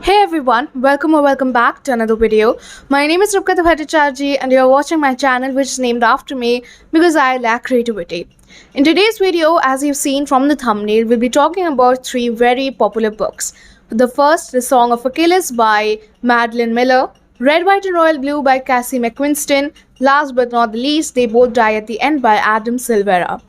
Hey everyone, welcome or welcome back to another video. My name is Rupkata Bhattacharjee and you're watching my channel which is named after me because I lack creativity. In today's video, as you've seen from the thumbnail, we'll be talking about three very popular books. The first, The Song of Achilles by Madeline Miller, Red, White and Royal Blue by Cassie McQuiston, last but not the least, They Both Die at the End by Adam Silvera.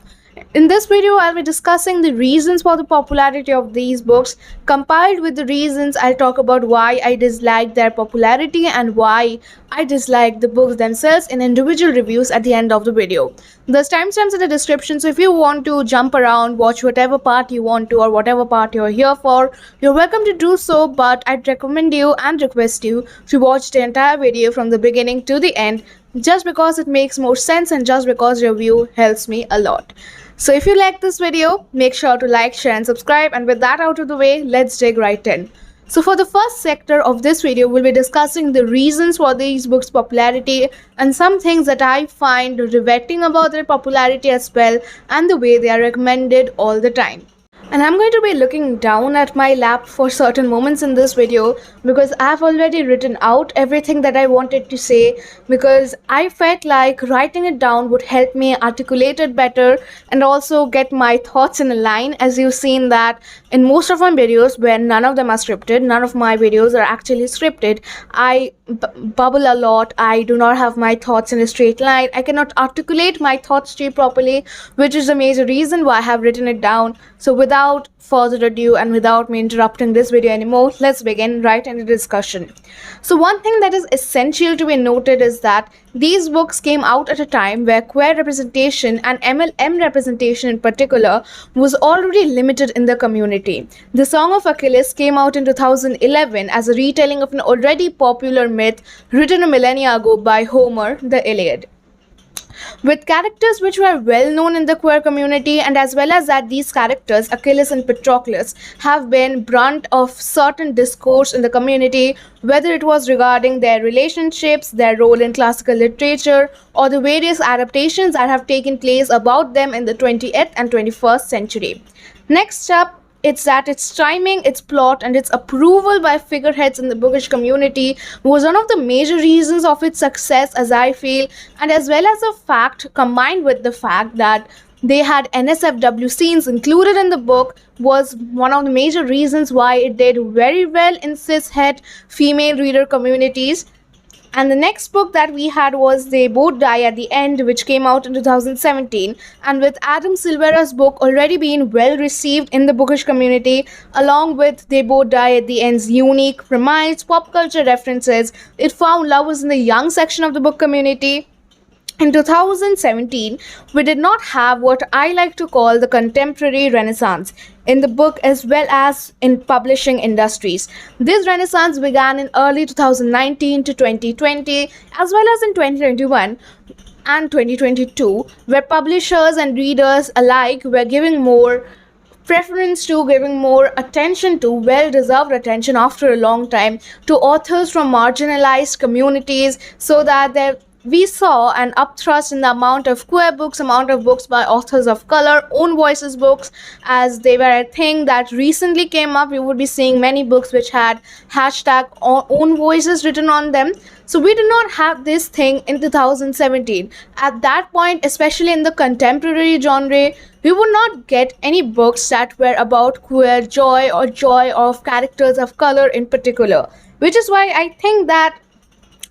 In this video, I'll be discussing the reasons for the popularity of these books. Compiled with the reasons, I'll talk about why I dislike their popularity and why I dislike the books themselves in individual reviews at the end of the video. There's timestamps in the description, so if you want to jump around, watch whatever part you want to or whatever part you're here for, you're welcome to do so, but I'd recommend you and request you to watch the entire video from the beginning to the end, just because it makes more sense and just because your view helps me a lot. So if you like this video, make sure to like, share and subscribe, and with that out of the way, let's dig right in. So for the first sector of this video, we'll be discussing the reasons for these books' popularity and some things that I find riveting about their popularity as well and the way they are recommended all the time. And I'm going to be looking down at my lap for certain moments in this video because I've already written out everything that I wanted to say, because I felt like writing it down would help me articulate it better and also get my thoughts in a line. As you've seen that in most of my videos, where none of them are scripted, none of my videos are actually scripted, I bubble a lot. I do not have my thoughts in a straight line. I cannot articulate my thoughts to you properly, which is the major reason why I have written it down. So without further ado and without me interrupting this video anymore, let's begin right into the discussion. So one thing that is essential to be noted is that these books came out at a time where queer representation and MLM representation in particular was already limited in the community. The Song of Achilles came out in 2011 as a retelling of an already popular myth written a millennia ago by Homer, the Iliad, with characters which were well known in the queer community, and as well as that these characters, Achilles and Patroclus, have been brunt of certain discourse in the community, whether it was regarding their relationships, their role in classical literature, or the various adaptations that have taken place about them in the 20th and 21st century. Next up, it's that its timing, its plot, and its approval by figureheads in the bookish community was one of the major reasons of its success, as I feel, and as well as the fact, combined with the fact that they had NSFW scenes included in the book, was one of the major reasons why it did very well in cishet female reader communities. And the next book that we had was They Both Die at the End, which came out in 2017. And with Adam Silvera's book already being well received in the bookish community, along with They Both Die at the End's unique premise, pop culture references, it found lovers in the young section of the book community. In 2017, we did not have what I like to call the contemporary renaissance in the book as well as in publishing industries. This renaissance began in early 2019 to 2020, as well as in 2021 and 2022, where publishers and readers alike were giving more preference to, giving more attention to, well-deserved attention after a long time, to authors from marginalized communities, so that we saw an upthrust in the amount of queer books, amount of books by authors of color, own voices books, as they were a thing that recently came up. We would be seeing many books which had hashtag own voices written on them. So we did not have this thing in 2017. At that point, especially in the contemporary genre, we would not get any books that were about queer joy or joy of characters of color in particular, which is why I think that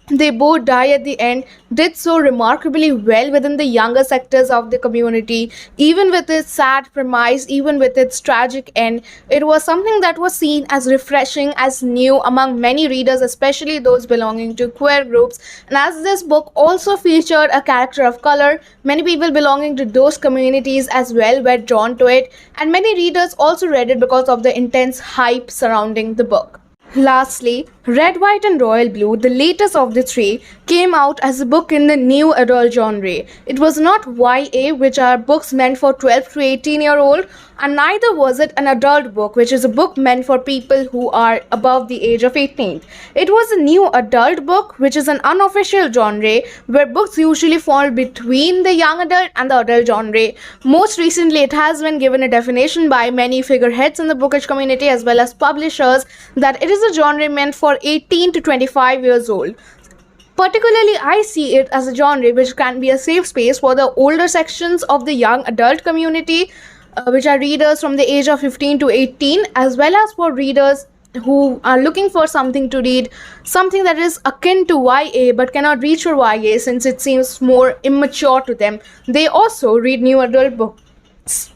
They Both Die at the End did so remarkably well within the younger sectors of the community. Even with its sad premise, even with its tragic end, it was something that was seen as refreshing, as new among many readers, especially those belonging to queer groups. And as this book also featured a character of color, many people belonging to those communities as well were drawn to it, and many readers also read it because of the intense hype surrounding the book. Lastly, Red, White, and Royal Blue, the latest of the three, came out as a book in the new adult genre. It was not YA, which are books meant for 12 to 18-year-old, and neither was it an adult book, which is a book meant for people who are above the age of 18. It was a new adult book, which is an unofficial genre where books usually fall between the young adult and the adult genre. Most recently, it has been given a definition by many figureheads in the bookish community as well as publishers that it is a genre meant for 18 to 25 years old. Particularly, I see it as a genre which can be a safe space for the older sections of the young adult community, which are readers from the age of 15 to 18, as well as for readers who are looking for something to read, something that is akin to YA but cannot reach for YA since it seems more immature to them. They also read new adult books.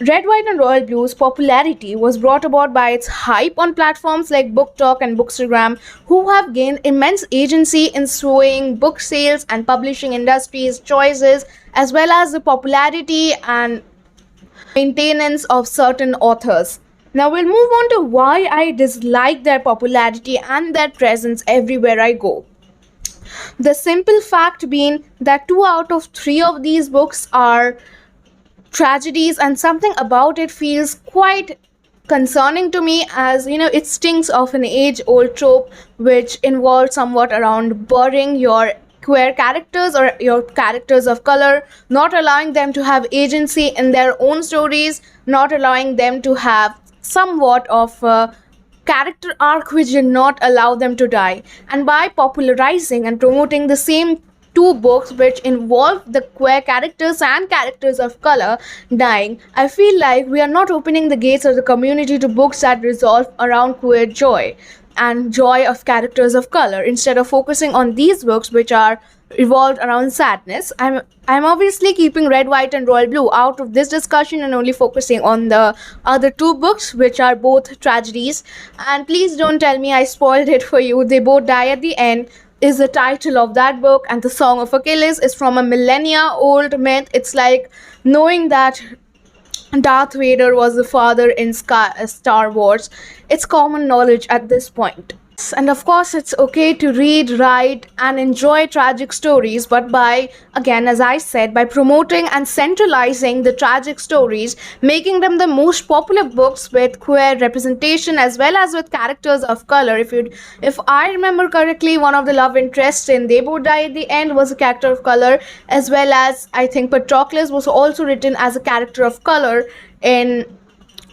Red, White, and Royal Blue's popularity was brought about by its hype on platforms like BookTok and Bookstagram, who have gained immense agency in swaying book sales and publishing industry's choices, as well as the popularity and maintenance of certain authors. Now we'll move on to why I dislike their popularity and their presence everywhere I go. The simple fact being that 2 out of 3 of these books are tragedies, and something about it feels quite concerning to me, as you know, it stinks of an age old trope which involves somewhat around burying your queer characters or your characters of color, not allowing them to have agency in their own stories, not allowing them to have somewhat of a character arc which did not allow them to die. And by popularizing and promoting the same 2 books which involve the queer characters and characters of color dying, I feel like we are not opening the gates of the community to books that revolve around queer joy and joy of characters of color, instead of focusing on these books which are revolved around sadness. I'm obviously keeping Red, White, and Royal Blue out of this discussion and only focusing on the other 2 books which are both tragedies. And please don't tell me I spoiled it for you. They both die at the end is the title of that book, and the Song of Achilles is from a millennia old myth. It's like knowing that Darth Vader was the father in Star Wars. It's common knowledge at this point. And of course, it's okay to read, write, and enjoy tragic stories, but by, again, as I said, by promoting and centralizing the tragic stories, making them the most popular books with queer representation as well as with characters of color. If I remember correctly, one of the love interests in They Both Die at the End was a character of color, as well as I think Patroclus was also written as a character of color in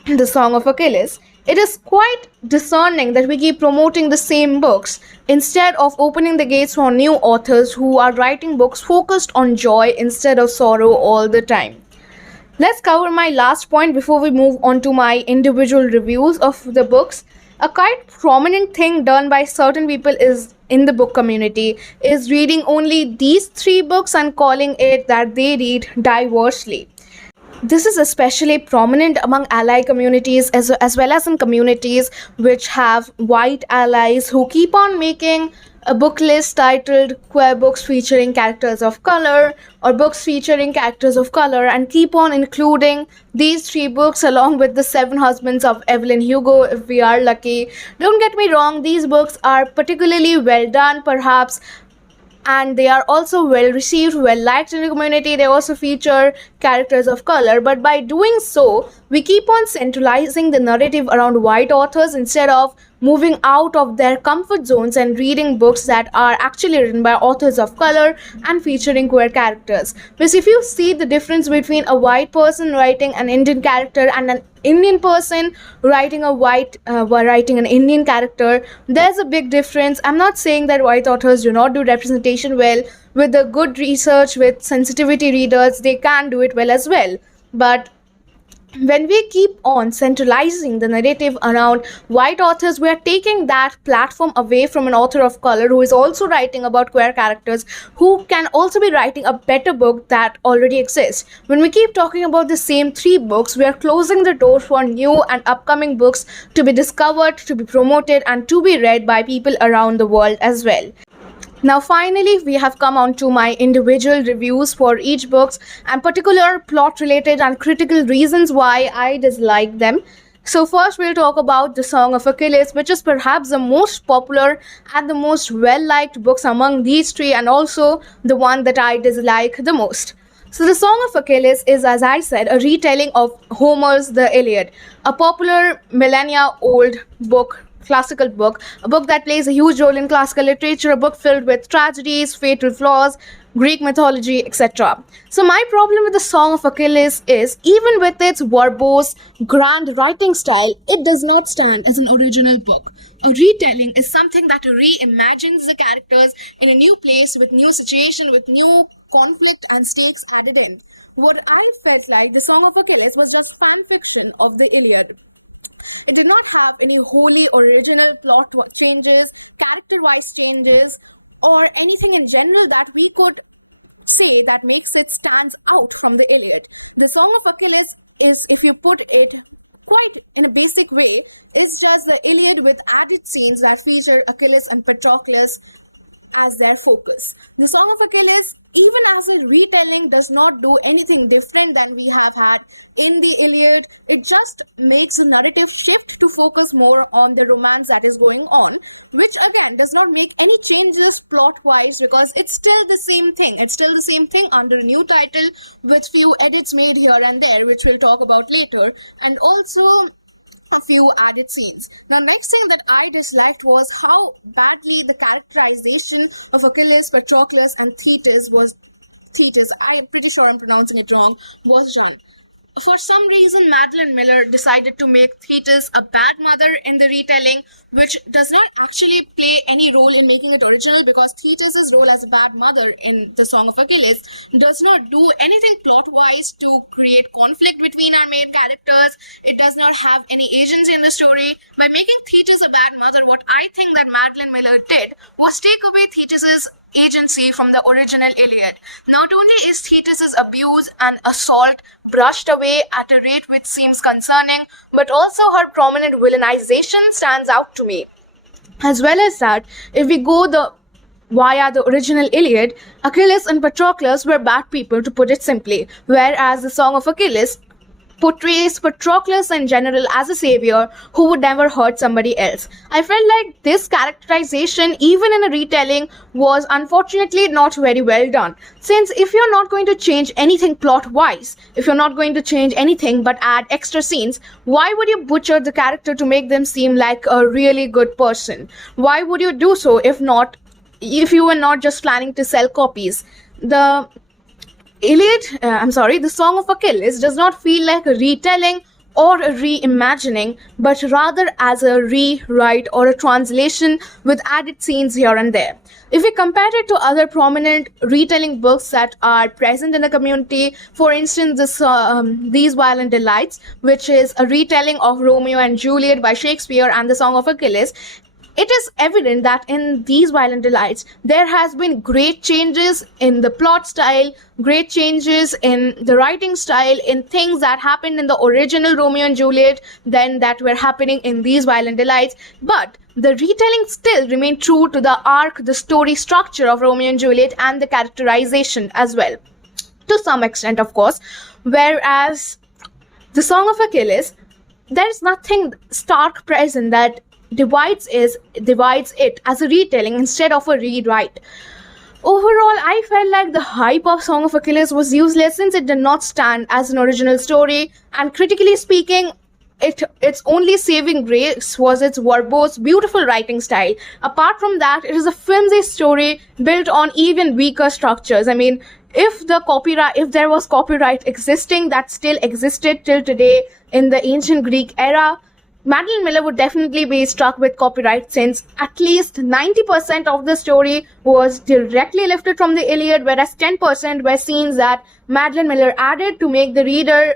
the Song of Achilles. It is quite discerning that we keep promoting the same books instead of opening the gates for new authors who are writing books focused on joy instead of sorrow all the time. Let's cover my last point before we move on to my individual reviews of the books. A quite prominent thing done by certain people is in the book community is reading only these 3 books and calling it that they read diversely. This is especially prominent among ally communities as well as in communities which have white allies who keep on making a book list titled Queer Books Featuring Characters of Color or Books Featuring Characters of Color, and keep on including these 3 books along with the 7 Husbands of Evelyn Hugo if we are lucky. Don't get me wrong, these books are particularly well done perhaps, and they are also well received, well liked in the community. They also feature characters of color, but by doing so, we keep on centralizing the narrative around white authors instead of moving out of their comfort zones and reading books that are actually written by authors of color and featuring queer characters. Because if you see the difference between a white person writing an Indian character and an Indian person writing an Indian character, there's a big difference. I'm not saying that white authors do not do representation well. With the good research, with sensitivity readers, they can do it well as well. But when we keep on centralizing the narrative around white authors, we are taking that platform away from an author of color who is also writing about queer characters, who can also be writing a better book that already exists. When we keep talking about the same 3 books, we are closing the door for new and upcoming books to be discovered, to be promoted, and to be read by people around the world as well. Now finally, we have come on to my individual reviews for each books and particular plot related and critical reasons why I dislike them. So first we'll talk about the Song of Achilles, which is perhaps the most popular and the most well-liked books among these three, and also the one that I dislike the most. So the Song of Achilles is, as I said, a retelling of Homer's The Iliad, a popular millennia-old book, classical book, a book that plays a huge role in classical literature, a book filled with tragedies, fatal flaws, Greek mythology, etc. So my problem with the Song of Achilles is, even with its verbose, grand writing style, it does not stand as an original book. A retelling is something that reimagines the characters in a new place, with new situation, with new conflict and stakes added in. What I felt like the Song of Achilles was just fan fiction of the Iliad. It did not have any wholly original plot changes, character wise changes, or anything in general that we could say that makes it stands out from the Iliad. The Song of Achilles is, if you put it quite in a basic way, is just the Iliad with added scenes that feature Achilles and Patroclus as their focus. The Song of Achilles, even as a retelling, does not do anything different than we have had in the Iliad. It just makes the narrative shift to focus more on the romance that is going on, which again does not make any changes plot wise, because it's still the same thing. It's still the same thing under a new title with few edits made here and there, which we'll talk about later, and also a few added scenes. Now, next thing that I disliked was how badly the characterization of Achilles, Patroclus, and Thetis, I'm pretty sure I'm pronouncing it wrong, was done. For some reason, Madeline Miller decided to make Thetis a bad mother in the retelling, which does not actually play any role in making it original, because Thetis' role as a bad mother in the Song of Achilles does not do anything plot-wise to create conflict between our main characters. It does not have any agency in the story. By making Thetis a bad mother, what I think that Madeline Miller did was take away Thetis' agency from the original Iliad. Not only is Thetis' abuse and assault brushed away at a rate which seems concerning, but also her prominent villainization stands out to me. As well as that, if we go via the original Iliad, Achilles and Patroclus were bad people, to put it simply, whereas the Song of Achilles portrays Patroclus in general as a savior who would never hurt somebody else. I felt like this characterization, even in a retelling, was unfortunately not very well done. Since if you're not going to change anything plot-wise, if you're not going to change anything but add extra scenes, why would you butcher the character to make them seem like a really good person? Why would you do so if you were not just planning to sell copies? The Song of Achilles does not feel like a retelling or a reimagining, but rather as a rewrite or a translation with added scenes here and there. If we compare it to other prominent retelling books that are present in the community, for instance, These Violent Delights, which is a retelling of Romeo and Juliet by Shakespeare, and the Song of Achilles, it is evident that in These Violent Delights, there has been great changes in the plot style, great changes in the writing style, in things that happened in the original Romeo and Juliet, then that were happening in These Violent Delights. But the retelling still remained true to the arc, the story structure of Romeo and Juliet, and the characterization as well, to some extent, of course. Whereas the Song of Achilles, there is nothing stark present that divides it as a retelling instead of a rewrite. Overall, I felt like the hype of Song of Achilles was useless, since it did not stand as an original story, and critically speaking, its only saving grace was its verbose, beautiful writing style. Apart from that, it is a flimsy story built on even weaker structures. I mean, if there was copyright existing, that still existed till today in the ancient Greek era, Madeline Miller would definitely be struck with copyright, since at least 90% of the story was directly lifted from the Iliad, whereas 10% were scenes that Madeline Miller added to make the reader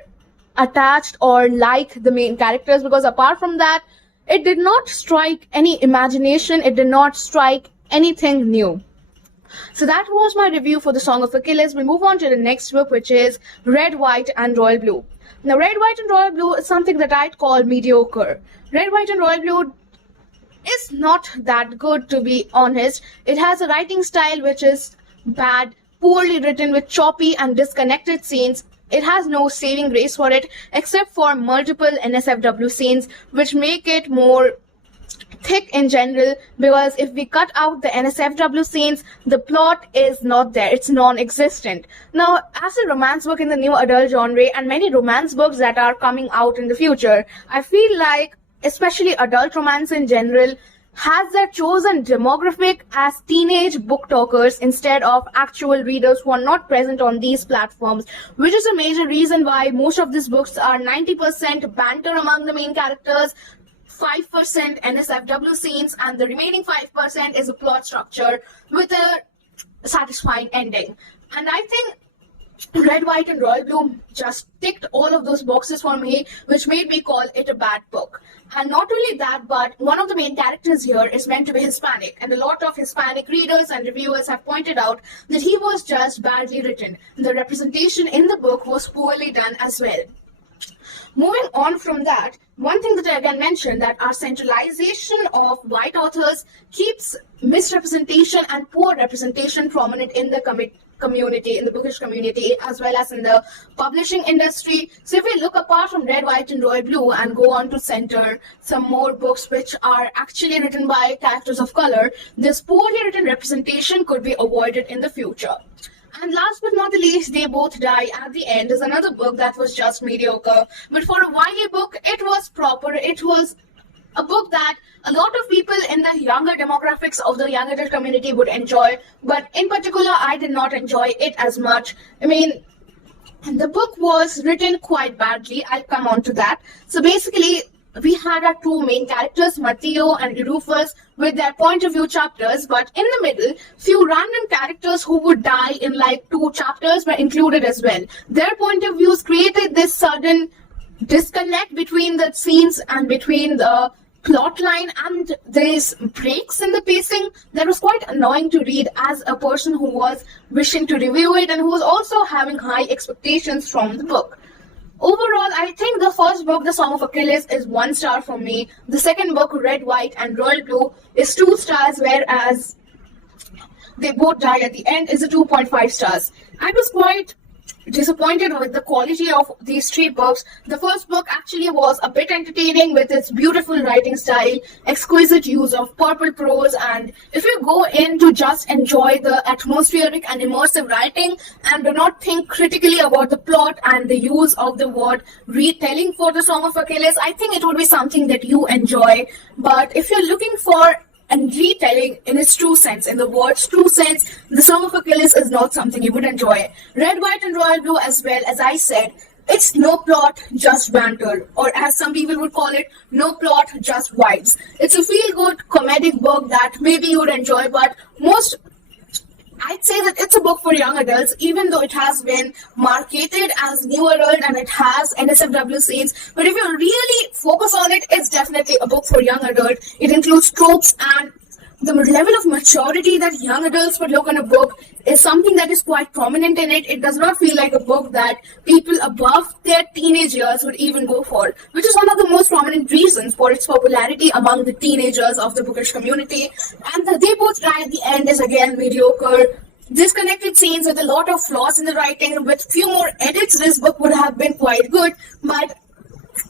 attached or like the main characters, because apart from that, it did not strike any imagination, it did not strike anything new. So that was my review for the Song of Achilles. We move on to the next book, which is Red, White and Royal Blue. Now, Red, White and Royal Blue is something that I'd call mediocre. Red, White and Royal Blue is not that good, to be honest. It has a writing style which is bad, poorly written with choppy and disconnected scenes, it has no saving grace for it except for multiple NSFW scenes, which make it more thick in general, because if we cut out the NSFW scenes, the plot is not there, it's non-existent. Now, as a romance book in the new adult genre and many romance books that are coming out in the future, I feel like especially adult romance in general has their chosen demographic as teenage book talkers instead of actual readers who are not present on these platforms, which is a major reason why most of these books are 90% banter among the main characters, 5% NSFW scenes, and the remaining 5% is a plot structure with a satisfying ending. And I think Red, White, and Royal Blue just ticked all of those boxes for me, which made me call it a bad book. And not only that, but one of the main characters here is meant to be Hispanic, and a lot of Hispanic readers and reviewers have pointed out that he was just badly written. The representation in the book was poorly done as well. Moving on from that, one thing that I can mention that our centralization of white authors keeps misrepresentation and poor representation prominent in the community, in the bookish community, as well as in the publishing industry. So if we look apart from Red, White, and Royal Blue and go on to center some more books which are actually written by characters of color, this poorly written representation could be avoided in the future. And last but not the least, They Both Die at the End is another book that was just mediocre. But for a YA book, it was proper. It was a book that a lot of people in the younger demographics of the young adult community would enjoy. But in particular, I did not enjoy it as much. I mean, the book was written quite badly. I'll come on to that. So basically, we had our two main characters, Matteo and Rufus, with their point of view chapters, but in the middle, few random characters who would die in like 2 chapters were included as well. Their point of views created this sudden disconnect between the scenes and between the plot line and these breaks in the pacing that was quite annoying to read as a person who was wishing to review it and who was also having high expectations from the book. Overall, I think the first book, The Song of Achilles, is 1 star for me. The second book, Red, White, and Royal Blue, is 2 stars, whereas They Both Die at the End is a 2.5 stars. I was quite disappointed with the quality of these 3 books. The first book actually was a bit entertaining with its beautiful writing style, exquisite use of purple prose, and if you go in to just enjoy the atmospheric and immersive writing and do not think critically about the plot and the use of the word retelling for The Song of Achilles, I think it would be something that you enjoy. But if you're looking for and retelling in its true sense, in the word's true sense, The Song of Achilles is not something you would enjoy. Red, White, and Royal Blue as well, as I said, it's no plot, just banter, or as some people would call it, no plot, just vibes. It's a feel-good comedic book that maybe you would enjoy, but I'd say that it's a book for young adults, even though it has been marketed as new adult and it has NSFW scenes. But if you really focus on it, it's definitely a book for young adult. It includes tropes, and the level of maturity that young adults would look in a book is something that is quite prominent in it. It does not feel like a book that people above their teenage years would even go for, which is one of the most prominent reasons for its popularity among the teenagers of the bookish community. And They Both Die at the End is again mediocre. Disconnected scenes with a lot of flaws in the writing. With few more edits, this book would have been quite good, but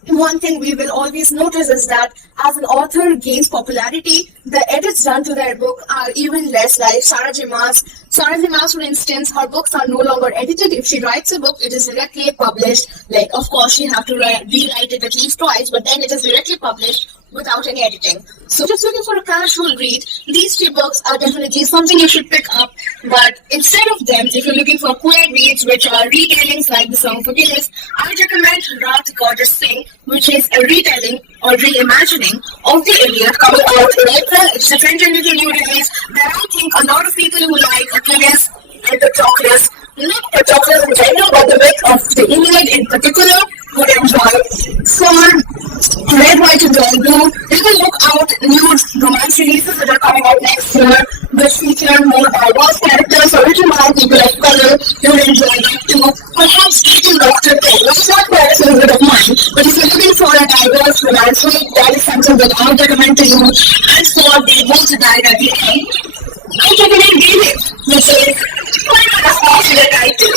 one thing we will always notice is that as an author gains popularity, the edits done to their book are even less, like Sarah J. Maas. Sarah J. Maas, for instance, her books are no longer edited. If she writes a book, it is directly published. Like, of course, she have to rewrite it at least twice, but then it is directly published without any editing. So just looking for a casual read, these 3 books are definitely something you should pick up. But instead of them, if you're looking for queer reads which are retellings like The Song of Achilles, I would recommend Rat Goddess Sing, which is a retelling or reimagining of the Iliad coming out in April. It's a 2022 new release, but I think a lot of people who like Achilles and Patroclus, not Patroclus in general, but the myth of the Iliad in particular, would enjoy. So, Red, White, and Royal Blue, you can look at new romance releases that are coming out next year, which feature more diverse characters, original people of color. You will enjoy that too. It's not quite a single movie, but if you're looking for a diverse romance, that is something that I would recommend to you. And so, They Both Die at the End. Which is response to the title.